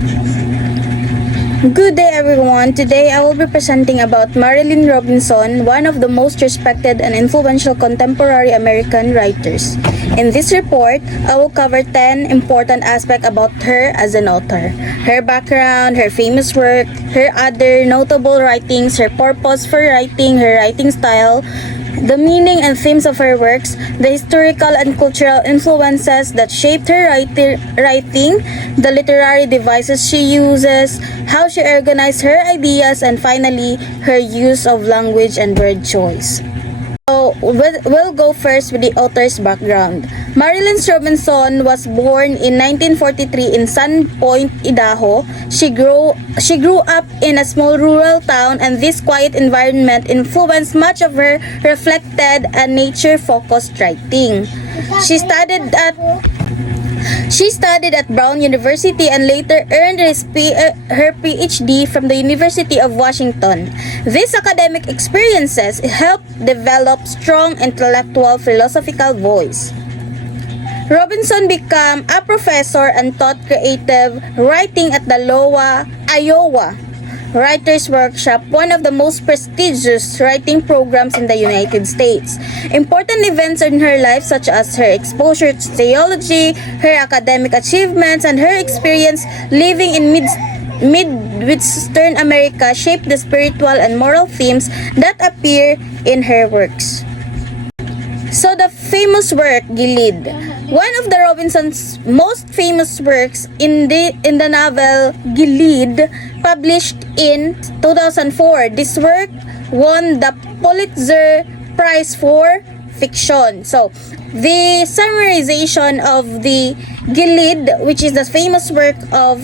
Good day everyone. Today I will be presenting about Marilynne Robinson, one of the most respected and influential contemporary American writers. In this report, I will cover 10 important aspects about her as an author. Her background, her famous work, her other notable writings, her purpose for writing, her writing style, the meaning and themes of her works, the historical and cultural influences that shaped her writing, the literary devices she uses, how she organized her ideas, and finally, her use of language and word choice. So, we'll go first with the author's background. Marilynne Robinson was born in 1943 in Sandpoint, Idaho. She grew up in a small rural town, and this quiet environment influenced much of her reflected and nature-focused writing. She studied at Brown University and later earned her PhD from the University of Washington. These academic experiences helped develop strong intellectual philosophical voice. Robinson became a professor and taught creative writing at the Iowa Writers' Workshop, one of the most prestigious writing programs in the United States. Important events in her life, such as her exposure to theology, her academic achievements, and her experience living in Midwestern America, shaped the spiritual and moral themes that appear in her works. So the famous work, Gilead. One of the Robinson's most famous works in the novel Gilead, published in 2004. This work won the Pulitzer Prize for Fiction. So, the summarization of the Gilead, which is the famous work of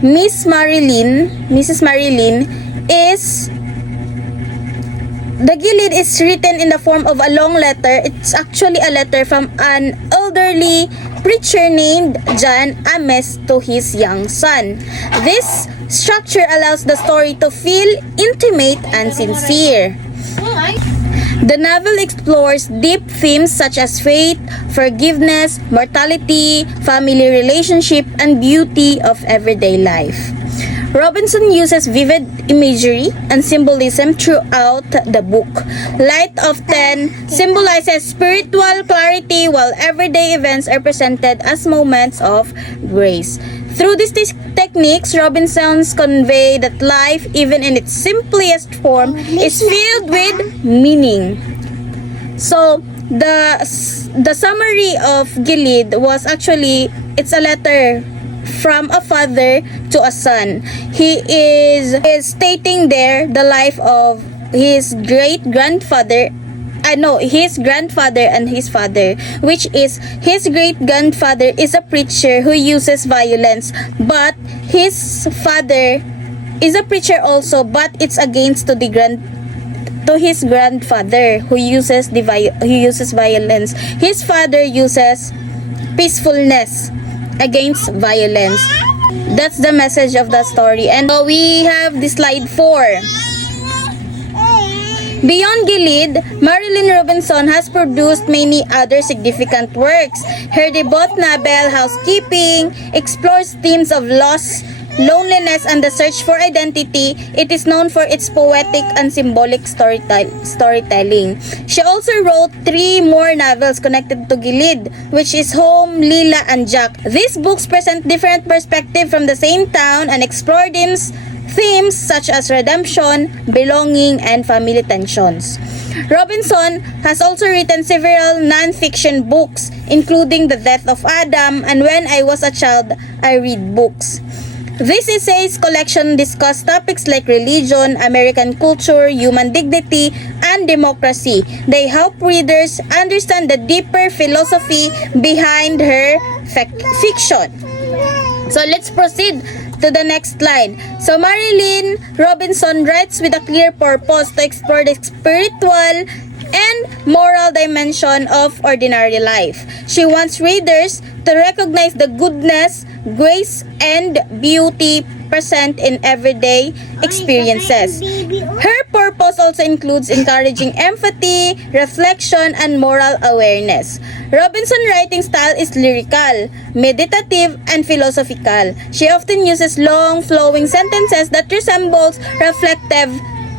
Mrs. Marilynne, is the Gilead is written in the form of a long letter. It's actually a letter from an elderly preacher named John Ames to his young son. This structure allows the story to feel intimate and sincere. The novel explores deep themes such as faith, forgiveness, mortality, family relationship, and beauty of everyday life. Robinson uses vivid imagery and symbolism throughout the book. Light often symbolizes spiritual clarity, while everyday events are presented as moments of grace. Through these techniques, Robinson's convey that life, even in its simplest form, is filled with meaning. So, the summary of Gilead was actually, it's a letter from a father to a son. He is stating there the life of his great-grandfather, his grandfather and his father, which is his great-grandfather is a preacher who uses violence, but his father is a preacher also, but it's against to his grandfather who uses violence. His father uses peacefulness against violence. That's the message of the story. And we have the slide 4. Beyond Gilead, Marilynne Robinson has produced many other significant works. Her debut novel, Housekeeping, explores themes of loss, loneliness, and the search for identity. It is known for its poetic and symbolic storytelling. She also wrote 3 more novels connected to Gilead, which is Home, Lila, and Jack. These books present different perspectives from the same town and explore themes such as redemption, belonging, and family tensions. Robinson has also written several non-fiction books, including The Death of Adam and When I Was a Child, I Read Books. This essays collection discuss topics like religion, American culture, human dignity, and democracy. They help readers understand the deeper philosophy behind her fiction. So let's proceed to the next slide. So Marilynne Robinson writes with a clear purpose to explore the spiritual and moral dimension of ordinary life. She wants readers to recognize the goodness, grace, and beauty present in everyday experiences. Her purpose also includes encouraging empathy, reflection, and moral awareness. Robinson's writing style is lyrical, meditative, and philosophical. She often uses long, flowing sentences that resembles reflective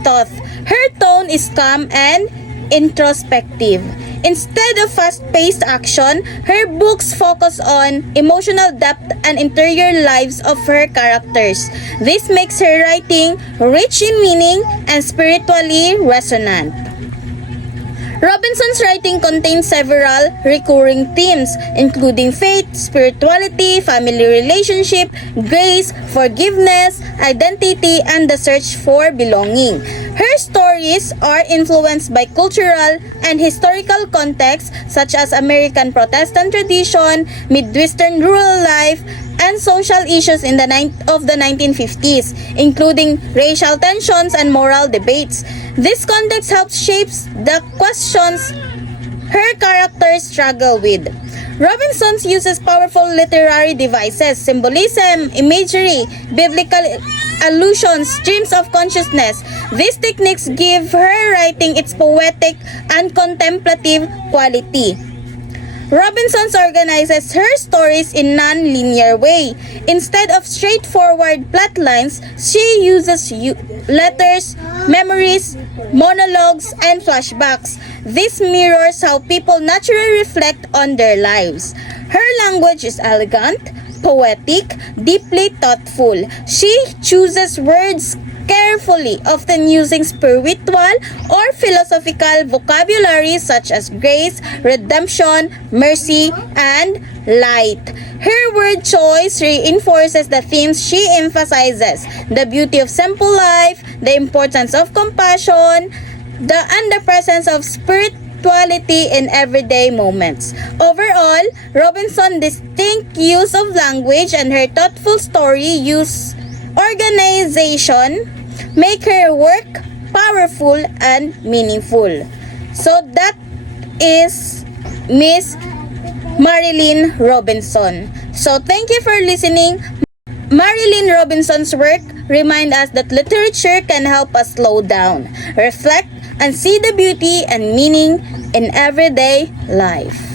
thought. Her tone is calm and introspective. Instead of fast-paced action, her books focus on emotional depth and interior lives of her characters. This makes her writing rich in meaning and spiritually resonant. Robinson's writing contains several recurring themes, including faith, spirituality, family relationship, grace, forgiveness, identity, and the search for belonging. Her stories are influenced by cultural and historical contexts such as American Protestant tradition, Midwestern rural life, and social issues in the 1950s, including racial tensions and moral debates. This context helps shape the questions her characters struggle with. Robinson uses powerful literary devices, symbolism, imagery, biblical allusions, streams of consciousness. These techniques give her writing its poetic and contemplative quality. Robinson organizes her stories in non-linear way. Instead of straightforward plot lines, she uses letters, memories, monologues, and flashbacks. This mirrors how people naturally reflect on their lives. Her language is elegant, poetic, deeply thoughtful. She chooses words carefully, often using spiritual or philosophical vocabulary such as grace, redemption, mercy, and light. Her word choice reinforces the themes she emphasizes: the beauty of simple life, the importance of compassion, and the presence of spirituality in everyday moments. Overall, Robinson's distinct use of language and her thoughtful story use organization make her work powerful and meaningful. So that is Miss Marilynne Robinson. So thank you for listening. Marilynne Robinson's work remind us that literature can help us slow down, reflect, and see the beauty and meaning in everyday life.